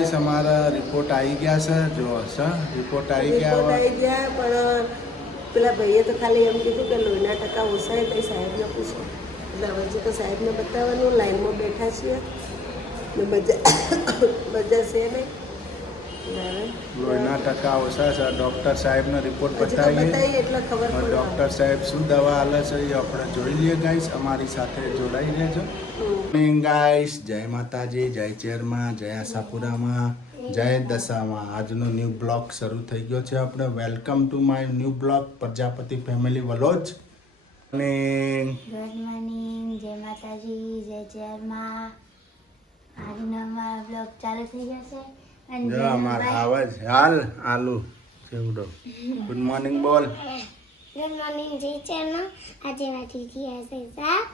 અમારા રિપોર્ટ આવી ગયા છે જો સર રિપોર્ટ આવી ગયા પણ પેલા ભાઈએ તો ખાલી એમ કીધું કે લોહીના ટકા ઓછા એટલે સાહેબને પૂછો એટલે હવે જે તો સાહેબને બતાવવાનું લાઈનમાં બેઠા છીએ ને બધા છે નહીં લોહીના ટકા ઓછા છે ડૉક્ટર સાહેબનો રિપોર્ટ બતાવીએ એટલે ખબર પડે ડૉક્ટર સાહેબ શું દવા આલે છે એ આપણે જોઈ લઈએ ગાઈસ અમારી સાથે જોડાઈ રહેજો ગાઈસ જય માતાજી જય ચેરમાં જય આશાપુરામાં જય દશામાં આજનો ન્યૂ બ્લોગ શરૂ થઈ ગયો છે આપણે welcome to my new blog Prajapati family vlog અને ગુડ મોર્નિંગ જય માતાજી જય ચેરમાં આજનો અમારો બ્લોગ ચાલુ થઈ ગયો છે અને જો અમારા આવાજ હાલ આલુ સેવડો ગુડ મોર્નિંગ બોલ ગુડ મોર્નિંગ જય ચેરમાં આજે મારી થયા છે સાત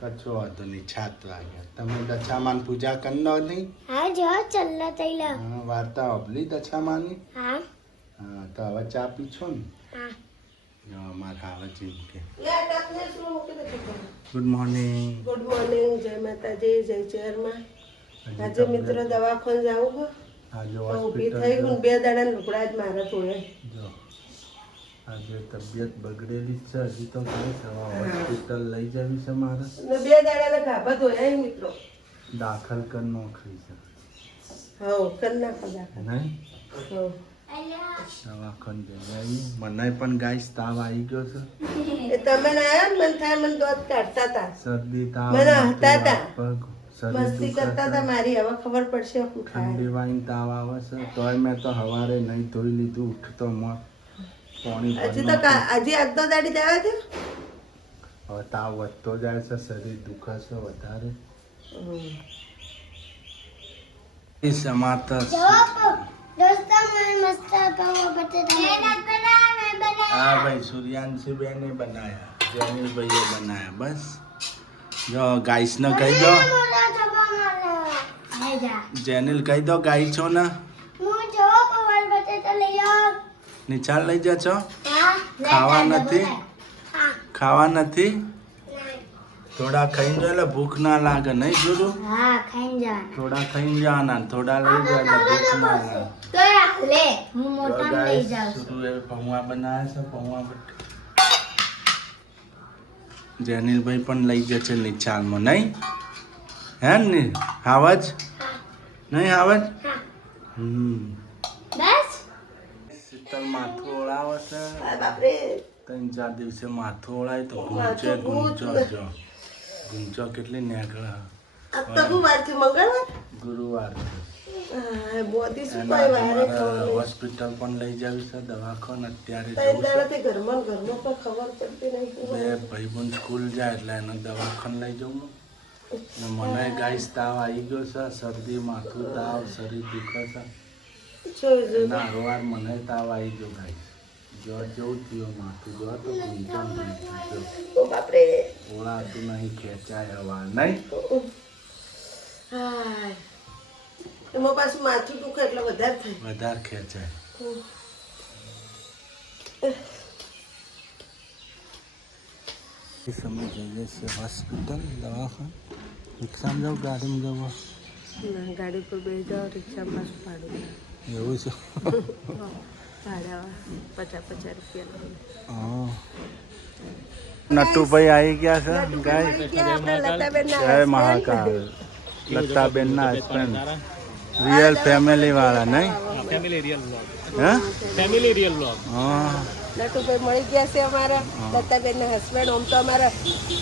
કચ્છો હતો નહીં 7 વાગ્યા તમે દશામાન પૂજા કરનો નહીં હા જો ચલ્લા તૈલા વાર્તા અબલી દશામાની હા હા તો હવે ચા પીછો ને હા જો અમારા આવે જેમ કે ગુડ મોર્નિંગ જય માતાજી જય ચેરમાં આજે મિત્રો દવાખાને જાવું હો આજે ઊભી થઈ હોસ્પિટલ હું 2 દાડા લુકડા જ મારા થોડે જો આજે તબિયત બગડેલી જ છે હજી તો કઈ હોસ્પિટલ લઈ જવી છે મારે ને 2 દાડા ગાભા ધોયા મિત્રો દાખલ કર નોખરી છે હો કર નાખો દાખલ નહીં હો દવાખાને જઈ આવી મને પણ ગાઈસ તાવ આવી ગયો છે એ તમે ના આવ્યા ને મન થાય મને દોત કાઢતા હતા શરદી તાવ મને હતા તા. પગ શરીર મસ્તી કરતા હતા મારી હવે ખબર પડશે શું થાય ઠંડી વાઈન તાવ આવે છે તોય મેં તો હવારે નહીં ધોઈ લીધું ઉઠતો પાણી હજી તો હજી અડધો દાડી જવા દો હવે તાવ વધતો જાય છે શરીર દુખે છે વધારે સમાતર દોસ્તો મને મસ્ત પાવા બટેટા મેં બનાયા મેં બનાયા હા ભાઈ સૂર્યાંશી બેને બનાયા જેનિલ ભાઈએ બનાયા બસ જો ગાઈસ ને કહી દો મોલા થવા માલા હે જા જેનિલ કહી દો ગાઈ છો ને હું જો પાવા બટેટા લઈ આવ નિચાલ લઈ જશો હા ખાવા નથી હા ખાવા નથી નહીં થોડા ખાઈને જો એટલે ભૂખ ના લાગે નહીં જોડું હા ખાઈ જા થોડા ખાઈને જવાના થોડા લઈ જાય એટલે ભૂખ ના લાગે તો લે હું મોટા લઈ જાઉં છું શુરુ એ પૌવા બનાવ્યા છે પૌવા જેનિલભાઈ પણ લઈ જશે નિચાલમાં નહીં હે ને આવાજ નહીં આવાજ હા બસ બસ શીતલ માથું ઓળાવે છે બાપરે 3-4 દિવસે માથું ઓળાય તો ગુંચે ગુંચો જો ગુંચો કેટલી નીકળે આ તો શું વાર છે મંગળવાર ગુરુવાર બોધી શું કોઈ વારે ખબર હોસ્પિટલ પણ લઈ જવી છે દવાખાને અત્યારે નહીં જવું છે દાડાથી ઘરમાં ને ઘરમાં પણ ખબર પડતી નહીં બે ભાઈબંધ સ્કૂલ જાય એટલે એને દવાખાને લઈ જવું ને મને ગાઈસ તાવ આવી ગયો છે શરદી માથું તાવ શરીર દુખે છે એના હરવાર મને તાવ આવી ગયો ગાઈસ જો જેવું થયું માથું જો તો ગુંચો ઓ બાપરે ઓળાતું નહીં ખેંચાય હવા નહીં હાય એમાં પાછું માથું દુખે એટલે વધારે થાય વધારે ખેંચાય એ સમય જઈએ છે હોસ્પિટલ દવાખાને રિક્ષામાં જાઉં ગાડીમાં જવું ના ગાડી પર બેસી જાઓ રિક્ષામાં પાછું ભાડું એવું છે ભાડા 50 રૂપિયા હા નટુભાઈ આવી ગયા છે ગાય જય મહાકાલ લતાબેન ના હસબન્ડ રિયલ ફેમિલી વાળા નહીં ફેમિલી રિયલ વ્લોગ હે ફેમિલી રિયલ વ્લોગ હા નટુભાઈ મળી ગયા છે અમારા લતાબેન ના હસબન્ડ આમ તો અમારા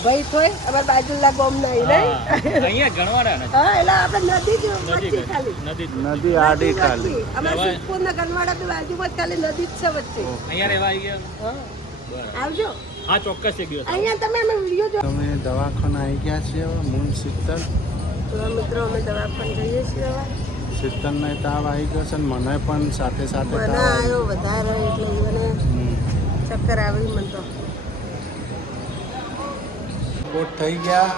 ભાઈ થોય અમારા બાજુલા ગામ ના અહીંયા ગણવાડા ને હા એટલે આપણે નદી જ વચ્ચે ખાલી નદી નદી આડી ખાલી અમારા સિદ્ધપુર ના ગનવાડા બી બાજુમાં જ ખાલી નદી જ છે વચ્ચે અહીંયા રહેવા આવી ગયા હા આવજો હા ચોક્કસ એક દિવસ અહીંયા તમે અમે વિડીયો જો તમે દવાખાને આવી ગયા છીએ હવે મૂન શીતલ તો મિત્રો અમે દવાખાને જઈએ છીએ હવે શીતલને તાવ આવી ગયો છે ને મને પણ સાથે સાથે મને તાવ આવ્યો વધારે એટલે મને ચક્કર આવી મને તો રિપોર્ટ થઈ ગયા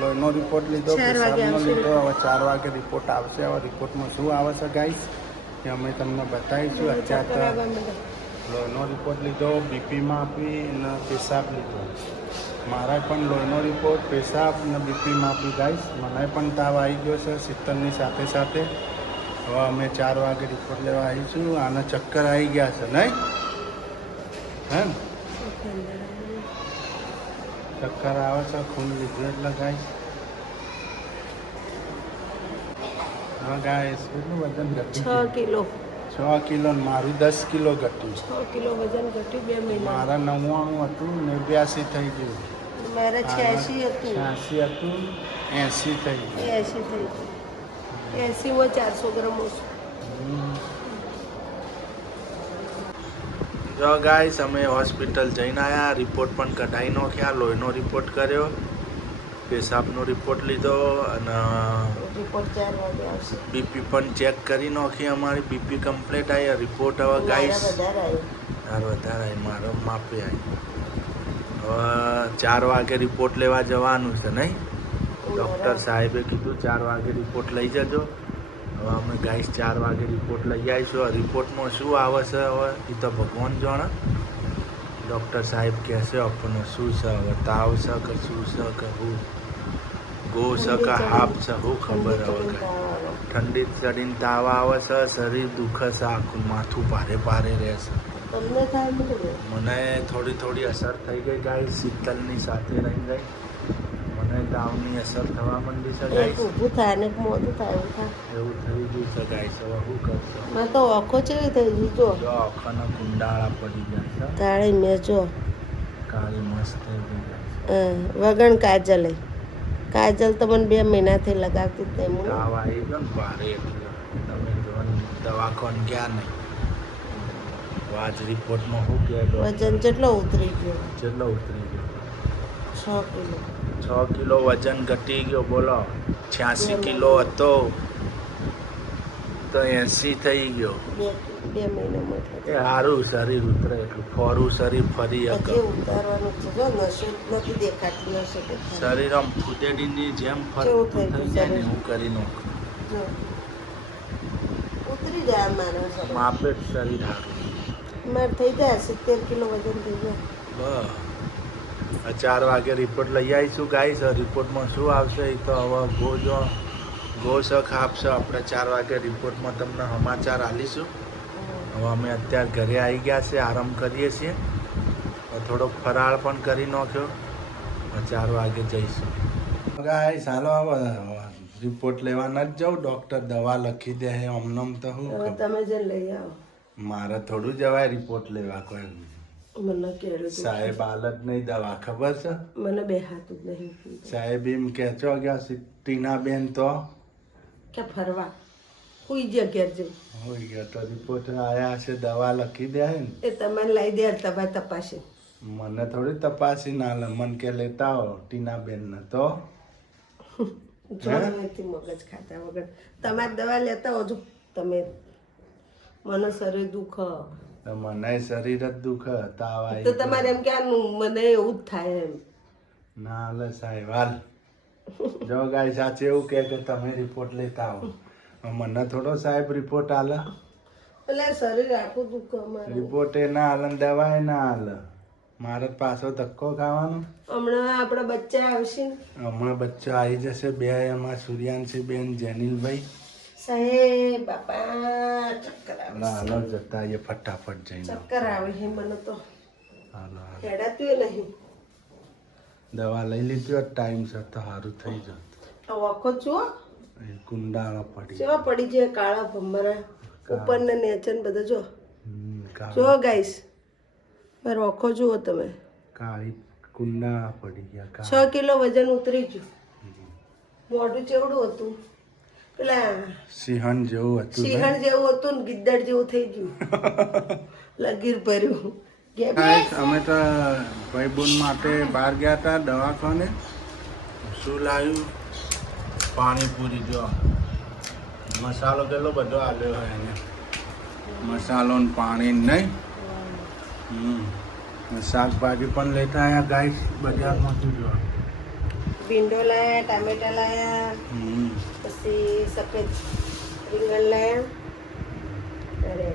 લોહીનો રિપોર્ટ લીધો 4 વાગે પેશાબનો આવશે. લીધો હવે 4 વાગે રિપોર્ટ આવશે હવે રિપોર્ટમાં શું આવે છે ગાઈસ એ અમે તમને બતાવીશું ચક્કર અત્યારે આવવા માંડ્યા. લોહીનો રિપોર્ટ લીધો બીપીમાં આપી અને પેશાબ લીધો મારા પણ લોહીનો રિપોર્ટ, પેશાબ ને બીપી માપી ગાઈશ. મને પણ તાવ આવી ગયો છે 70ની સાથે સાથે. હવે અમે 4 વાગે રિપોર્ટ લેવા આવીશું. આને ચક્કર આવી ગયા છે નહીં? હે ને? ચક્કર આવે છે, ખૂન લીધું એટલે ગાઈશ. હા ગાઈશ, કેટલું વજન ઘટ્યું? 6 કિલો 6 કિલો ને મારું 10 કિલો ઘટ્યું. 6 કિલો વજન ઘટ્યું 2 મહિના. મારા 99 હતું ને 82 થઈ ગયું. મારે 86 હતું. 86 હતું 80 થઈ ગયું. 80 થઈ ગયું. 80 માં 400 ગ્રામ ઓછું. જો ગાઈસ અમે હોસ્પિટલ જઈને આવ્યા, રિપોર્ટ પણ કઢાઈ નાખ્યા. લોહીનો રિપોર્ટ કર્યો, પેશાબનો રિપોર્ટ લીધો અને રિપોર્ટ 4 વાગે આવશે. બીપી પણ ચેક કરી નાખી. અમારી બીપી કમ્પ્લીટ આવી. રિપોર્ટ હવે ગાઈસ વધારે વધારે આવી, મારો માપે આવી. હવે 4 વાગે રિપોર્ટ લેવા જવાનું છે નહીં? ડૉક્ટર સાહેબે કીધું 4 વાગે રિપોર્ટ લઈ જજો. હવે અમે ગાઈસ 4 વાગે રિપોર્ટ લઈ આવીશું. રિપોર્ટમાં શું આવે છે હવે એ તો ભગવાન જાણે. ડૉક્ટર સાહેબ કહેશે આપણને શું છે, હવે તાવ છે કે શું છે કે હું ગો છે કે હાપ છે, શું ખબર હવે કાંઈ. ઠંડી ચડીને તાવ આવે છે, શરીર દુખે છે, આખું માથું ભારે ભારે રહેશે. તમને થાય બધું. મને થોડી અસર થઈ ગઈ ગાઈસ, શીતલની સાથે રહી ગઈ. મને તાવની અસર થવા માંડી છે એક ગાઈસ. ઊભું થાય ને એક મોઢું થાય એવું થાય. એવું થઈ ગયું છે ગાઈસ. હવે શું કરશો? મેં તો આંખો ચેવી થઈ ગઈ જો જો આંખોના કુંડાળા પડી ગયા છે, કાળી મેં જો કાળી મસ્ત થઈ ગઈ ગાઈસ. વગણ કાજલ તો મને 2 મહિનાથી લગાવતી જ નહીં હું. તાવ આવી ગયો ને ભારે એટલે તમે જોવાની દવાખાને ગયા નહીં. આજ રિપોર્ટમાં શું કહે? વજન કેટલો ઉતરી ગયો? કેટલો ઉતરી ગયો? 6 કિલો. 6 કિલો વજન ઘટી ગયો. બોલો 86 કિલો હતો તો 80 થઈ ગયો. 2 મહિનામાં એ સારું શરીર ઉતરે એટલું. ફોરું શરીર ફરી હજી શકે. ઉતારવાનું છે જો નસો નથી દેખાતી નસો દેખાતી. શરીર આમ ફૂદેડીની જેમ કેવું ફરતું થઈ થઈ ગયું જાય ને શરીર? એવું કરી નાખું. જો ઉતરી જાય મારું શરીર. માપે જ શરીર સારું. મારે થઈ જાય 70 કિલો વજન થઈ જાય. બસ 4 વાગે રિપોર્ટ લઈ આવીશું ગાઈસ. રિપોર્ટમાં શું આવશે એ તો હવે ગોશક આપશે. આપણે 4 વાગે રિપોર્ટમાં તમને સમાચાર આપીશું. હવે અમે અત્યારે ઘરે આવી ગયા છે, આરામ કરીએ છીએ. થોડોક ફરાળ પણ કરી નાખ્યો. 4 વાગે જઈશું ગાઈસ. હાલો હવે રિપોર્ટ લેવા ન જ જાઉં. ડૉક્ટર દવા લખી દે હે અમનમ તો હું હવે તમે જઈને લઈ આવો. મારે થોડું જવાય રિપોર્ટ લેવા. કોઈ મને કેળું સાહેબ હાલત નહીં દવા ખબર છે? મને બે હાથ જ નહીં. સાહેબ એમ કહેજો ગયા ટીનાબેન તો કે ફરવા કોઈ જગ્યા જવું હોય ગયા તો રિપોર્ટ આવ્યા છે, દવા લખી દે ને. એ તમારે લઈ દે તમારે તપાસી. મને થોડી તપાસી ના લે. મન કે લેતા આવો ટીનાબેન ને તો જોડેથી મગજ ખાતા વગર તમારે દવા લેતા હોજો તમે. મને શરીર દુખ તો મને શરીર જ દુખે, તાવ તો આવી તમારે એમ કહેવાનું મને એવું જ થાય એમ. ના લે સાહેબ હાલ. જો ગાય સાચે એવું કે તમે રિપોર્ટ લેતા આવો. મને થોડો સાહેબ રિપોર્ટ હાલે? એટલે શરીર આખું દુખ અમારે. રિપોર્ટ એ ના હાલે ને દવા એ ના હાલે. મારે પાછો ધક્કો ખાવાનો. હમણાં આપણા બચ્ચા આવશે ને. હમણાં બચ્ચા આવી જશે 2. એમાં સૂર્યાંશી બેન, જેનિલભાઈ. સાહેબ બાપા ચક્કર આવે. હાલો જતા આવીએ ફટાફટ જઈને. ચક્કર આવે છે મને તો. હાલો હાલો. હેડાતું નહીં. દવા લઈ લીધી હોત ટાઈમ સર તો સારું થઈ જતું. આ વખો છો એ કુંડાળો પડી કેવા પડી જાય કાળા ભમરા ઉપર ને નીચે ને બધા જો કાળી જો ગાઈસ મારો વખો જુઓ તમે. કાળી કુંડાળા પડી ગયા. 6 કિલો વજન ઉતરી ગયું. મોઢું ચેવડું હતું પેલા સિંહણ જેવું હતું. સિંહણ જેવું હતું ને ગિદ્દડ જેવું થઈ ગયું. લગીર ભર્યું. Guys, અમે તો ભાઈબંધ માટે બહાર ગયા હતા દવાખાને. શું લાવ્યું? પાણીપુરી. જો મસાલો કેટલો બધો આવ્યો હોય એને. મસાલો ને પાણી નહીં. શાકભાજી પણ લેતા આવ્યા ગાઈસ બજારમાંથી. જો ભીંડો લાયા, ટામેટા લાયા, પછી સફેદ રીંગણ લાયા, અરે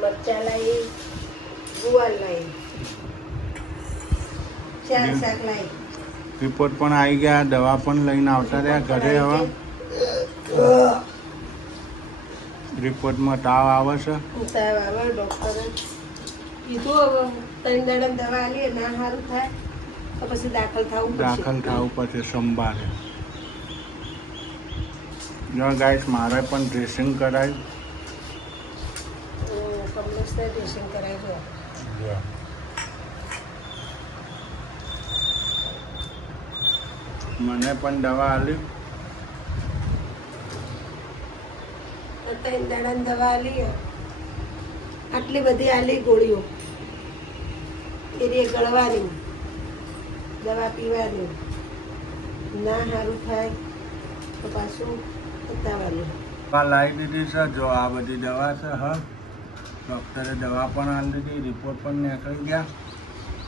મરચા લાવી, ગુવાર લાવી, ચાર શાક લાવી. રિપોર્ટ પણ આવી ગયા, દવા પણ લઈને આવતા રહ્યા ઘરે. હવે રિપોર્ટમાં તાવ આવે છે. તાવ આવે, ડૉક્ટરે કીધું હવે 3 દાડા દવા આલી, ના સારું થાય તો પછી દાખલ થવું પડશે. દાખલ થવું પડશે સોમવારે. જો ગાઈસ મારે પણ ડ્રેસિંગ કરાયું. કમલેશને ડ્રેસિંગ કરાવ્યું. મને પણ દવા આલી. 3 દાડાની દવા આલી. આટલી બધી આલી ગોળીઓ એ ગળવાની, દવા પીવાની. ના સારું થાય તો પાછું બતાવવાનું. દવા લાવી દીધી છે. જો આ બધી દવા છે. હા, ડૉક્ટરે દવા પણ આપી દીધી, રિપોર્ટ પણ નીકળી ગયા.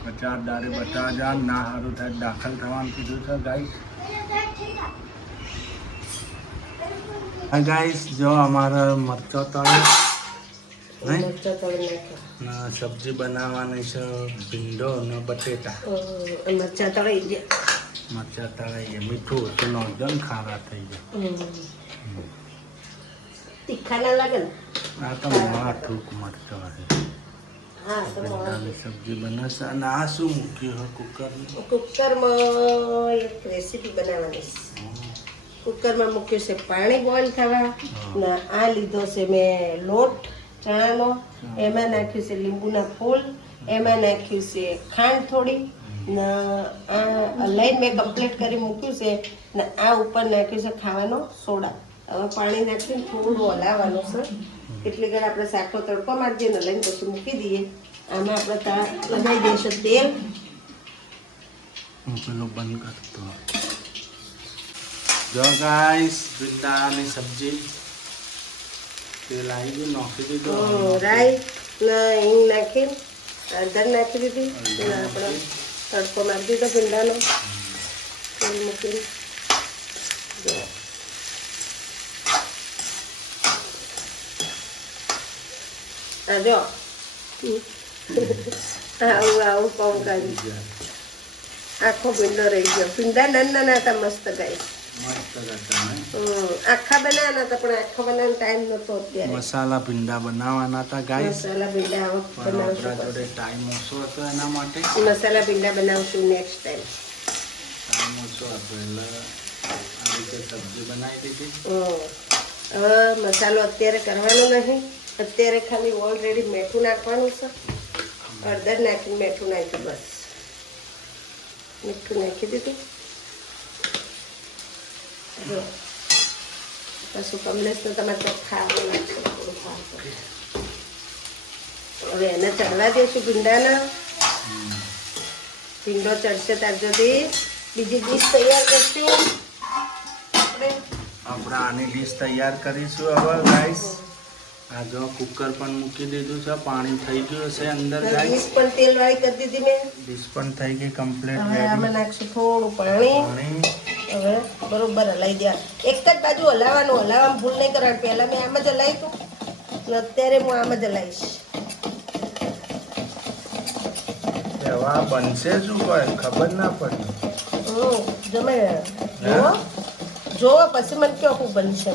50 દાડે બતાવવા જા, ના સારું થાય દાખલ થવાનું કીધું છે ગાઈસ. હા ગાઈસ, જો અમારે મરચો તળે નહીં, મરચાં તળી નાખ્યા. ને સબ્જી બનાવવાની છે, ભીંડો ને બટેટા. મરચાં તળાઈ ગયા. મરચા તળાઈએ, મીઠું ઓછું નોંધો ને ખારા થઈ ગયા. તીખા ના લાગે ને? આ તો માઠું મરચો છે. હા, તો ભીંડાની સબ્જી બનાવશે. અને આ શું મૂક્યું હોય કુકરમાં? કુકરમાં એક રેસીપી બનાવવાની છે. કુકરમાં મૂક્યું છે પાણી બોઇલ થવા. ને આ લીધો છે મેં લોટ ચણાનો, એમાં નાખ્યું છે લીંબુના ફૂલ, એમાં નાખ્યું છે ખાંડ થોડી, ને આ લઈને મેં કમ્પ્લીટ કરી મૂક્યું છે. ને આ ઉપર નાખ્યું છે ખાવાનો સોડા. હવે પાણી નાખીને થોડું હલાવવાનું છે. કેટલી ઘર આપણે શાકનો તડકો મારી દઈએ ને લઈને પછી મૂકી દઈએ. આમાં આપણે લગાવી દઈશું તેલ. હું પેલો બંધ કરતો. જો ગાઈસ, ભીંડાની સબ્જી તેલ આવી ગયું, નાખી દીધું. રાઈ ને હિંગ નાખીને હળદર નાખી દીધી. અને આપણે તડકો મારી દીધો ભીંડાનો તેલ મૂકીને. આ જો આવું કોણ કાઢ્યું. આખો ભીંડો રહી ગયો. ભીંડા નાના નાના હતા, મસ્ત ગાય. મસ્ત કરતા ને. આખા બનાવવાના હતા પણ આખા બનાવવાનો ટાઈમ નતો અત્યારે. મસાલા ભીંડા બનાવવાના હતા ગાઈસ, મસાલા ભીંડા આવો પણ આપણા બનાવશું. જોડે ટાઈમ ઓછો હતો એના માટે. મસાલા ભીંડા બનાવશું નેક્સ્ટ ટાઈમ. ટાઈમ ઓછો હતો એટલે આ રીતે સબ્જી બનાવી દીધી. હવે મસાલો અત્યારે કરવાનો નહીં. અત્યારે ખાલી ઓલરેડી મીઠું નાખવાનું છે. હળદર નાખીને મીઠું નાખ્યું, બસ મીઠું નાખી દીધું. જો પાછું કમલેશને તમારે તો ખાવાનું નાખશે, થોડું ખાવું. હવે એને ચડવા દઈશું ભીંડાના. ભીંડો ચડશે ત્યાર સુધી બીજી ડીશ તૈયાર કરશું આપણે. આની ડીશ તૈયાર કરીશું હવે ગાઈસ. આ જો કુકર પણ મૂકી દીધું છે, પાણી થઈ ગયું છે અંદર ગાઈસ. ડીશ પણ તેલવાળી કરી દીધી મેં. ડીશ પણ થઈ ગઈ કમ્પ્લીટ હવે આમાં રેડી. નાખશું થોડું પાણી. હવે બરોબર હલાવી દે. એક જ બાજુ હલાવવાનું, હલાવવામાં ભૂલ નહીં કરવાની. પહેલા મેં આમ જ હલાવી હતું ને અત્યારે હું આમ જ હલાવીશ. એવા બનશે શું કોઈ ખબર ના પડી. જમે જોવો જોવો પછી મને કહો શું બનશે.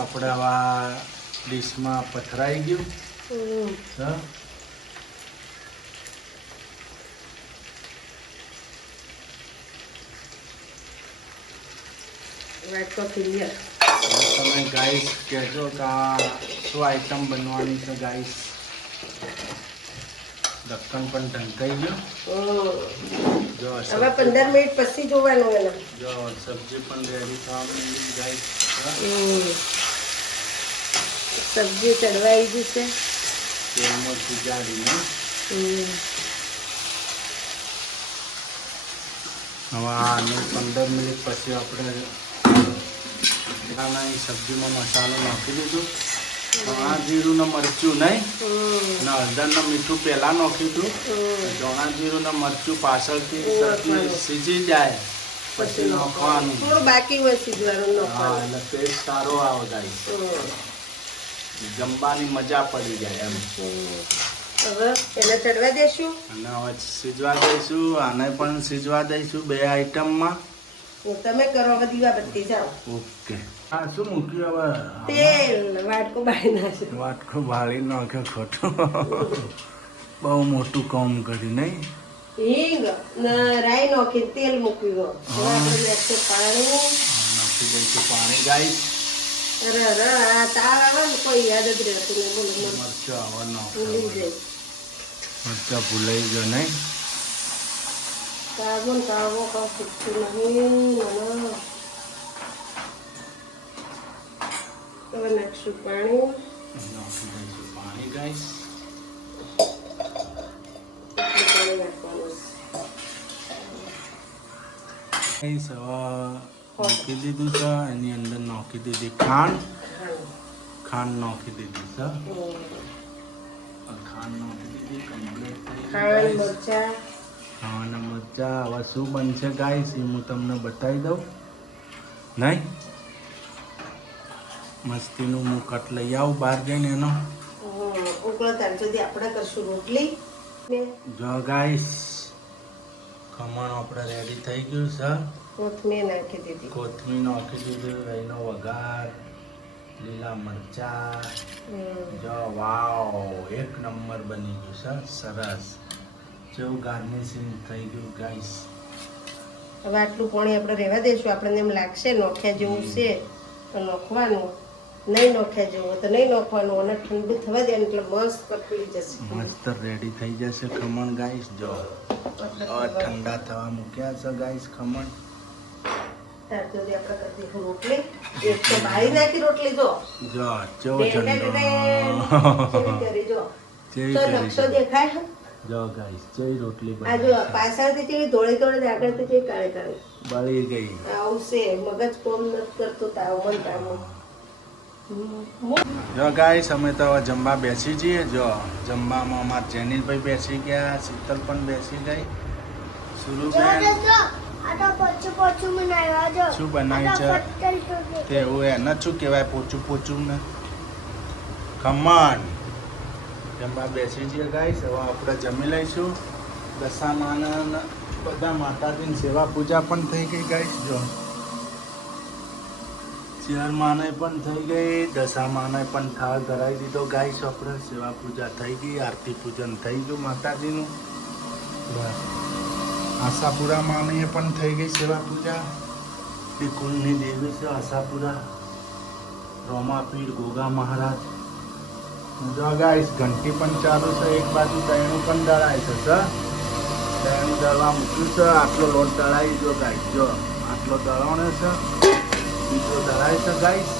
આપણે આવા ડીશમાં પથરાઈ ગયું. હા, વાટકો ક્લિયર. તમે ગાઈસ કહેજો કે આ શું આઈટમ બનવાની છે ગાઈસ. ઢક્કન પણ ઢંકાઈ ગયો. જો હવે 15 મિનિટ પછી જોવાનું એને. જો સબ્જી પણ રેડી થવા માંડી ગાઈસ. સબ્જી ચડવાઈ ગઈ છે. તેલમાં સુધારીને હવે આને 15 મિનિટ પછી આપણે સબ્જીમાં મસાલો નાખી દીધું. ધોણા જીરું ને મરચું નહીં ને હળદર ને મીઠું પહેલા નાખ્યું હતું. ધોણા જીરું ને મરચું પાછળથી સબ્જી સીજી જાય પછી નાખવાનું. થોડું બાકી હોય સીજવાનું હા, નાખવાનું. એટલે ટેસ્ટ સારો આવે ગાઈસ. જમવાની મજા પડી જાય એમ. હવે એને ચડવા દેશું. અને હવે સીજવા દઈશું, આને પણ સીજવા દઈશું બે આઈટમમાં. તમે કરો હવે દીવાબત્તી જાઓ. ઓકે. આ શું મૂક્યું હવે? તેલ વાટકો બાળી નાખશે. વાટકો બાળી નાખ્યો ખોટું. બહુ મોટું કામ કર્યું નહીં? હિંગ ને રાઈ નાખી તેલ મૂક્યું. હવે આપણે નાખશું પાણી. નાખી દઈશું પાણી ગાઈસ. અરે અરે આ તાર આવે ને કોઈ યાદ જ રહેતું નહીં. બોલો મરચાં હવે ભૂલી નાખો. જાય. મરચાં ભૂલાઈ ગયો નહીં? કાબુ ને કાબુ કાંઈ શીખતું નહીં મને. હવે નાખશું પાણી. નાખી દઈશું પાણી ગાઈસ. પાણી નાખવાનું. ગાઈસ હવે મૂકી દીધું છે. એની અંદર નાખી દીધી ખાંડ. ખાંડ નાખી દીધી છે. ખાંડ નાખી દીધી કમ્પ્લીટ થઈ ગઈ ખાંડ guys. મરચાં ખાવાના મરચા. હવે શું બનશે ગાઈસ એ હું તમને બતાવી દઉં નહીં? મસ્તીનું હું કટ લઈ આવું બહાર જઈને એનો. ઉકળો ત્યાર સુધી આપણે કરશું રોટલી. જો ગાઈસ ખમણ આપણે રેડી થઈ ગયું છે. કોથમીર નાખી દીધી. કોથમીર નાખી દીધું, રઈનો વઘાર, લીલા મરચા. જો વાવ એક નંબર બની ગયું છે. સરસ જેવું ગાર્નિશિંગ થઈ ગયું ગાઈસ. હવે આટલું પાણી આપણે રહેવા દઈશું. આપણને એમ લાગશે નોખ્યા જેવું છે તો નોખવાનું, નહીં નોખ્યા જેવું તો નહીં નોખવાનું. અને ઠંડુ થવા દે એટલે મસ્ત પકડી જશે. મસ્ત રેડી થઈ જશે ખમણ ગાઈસ. જો ઠંડા થવા મૂક્યા છે ગાઈસ ખમણ. ત્યાર સુધી આપણે કરી દઈશું રોટલી. એક તો બાળી નાખી રોટલી. જો જો ચેવો ઠંડો. કરી જો કેવી તો કરી નકશો છે? દેખાય. જો ગાઈસ કેવી રોટલી આ બની જો છે. પાછળથી કેવી દોડી દોડી આગળથી કેવી કાળી કાળી બળી ગઈ. આવું છે. મગજ કોમ નથી કરતું તાવ મન તાવ. જો ગાઈસ અમે તો હવે જમવા બેસી જઈએ. જો જમવામાં અમારા જેનિલભાઈ બેસી ગયા, શીતલ પણ બેસી ગઈ. સુરુબેન શું બનાવી છે? તેવું એને શું કહેવાય પોચું પોચું ને? ખમણ. જમવા બેસી જઈએ ગાઈસ. હવે આપણે જમી લઈશું. દશામાના બધા માતાજીની સેવા પૂજા પણ થઈ ગઈ ગાઈસ. જો શિયાળમાને પણ થઈ ગઈ, દશામાને પણ થાળ ધરાવી દીધો ગાઈસ. આપણે સેવા પૂજા થઈ ગઈ, આરતી પૂજન થઈ ગયું માતાજીનું. બસ આશાપુરા માને પણ થઈ ગઈ સેવા પૂજા. એ કુલની દેવી છે આશાપુરા, રોમાપીર ગોગા મહારાજ. જો ગાઈસ ઘંટી પણ ચાલુ છે. એક બાજુ દહીણું પણ દળાય છે. દહીણું દળવા મૂક્યું છે. આટલો લોટ દળાવી જો ગાઈસ. જો આટલો દળવાનો છે, બીજો દળાય છે ગાઈસ.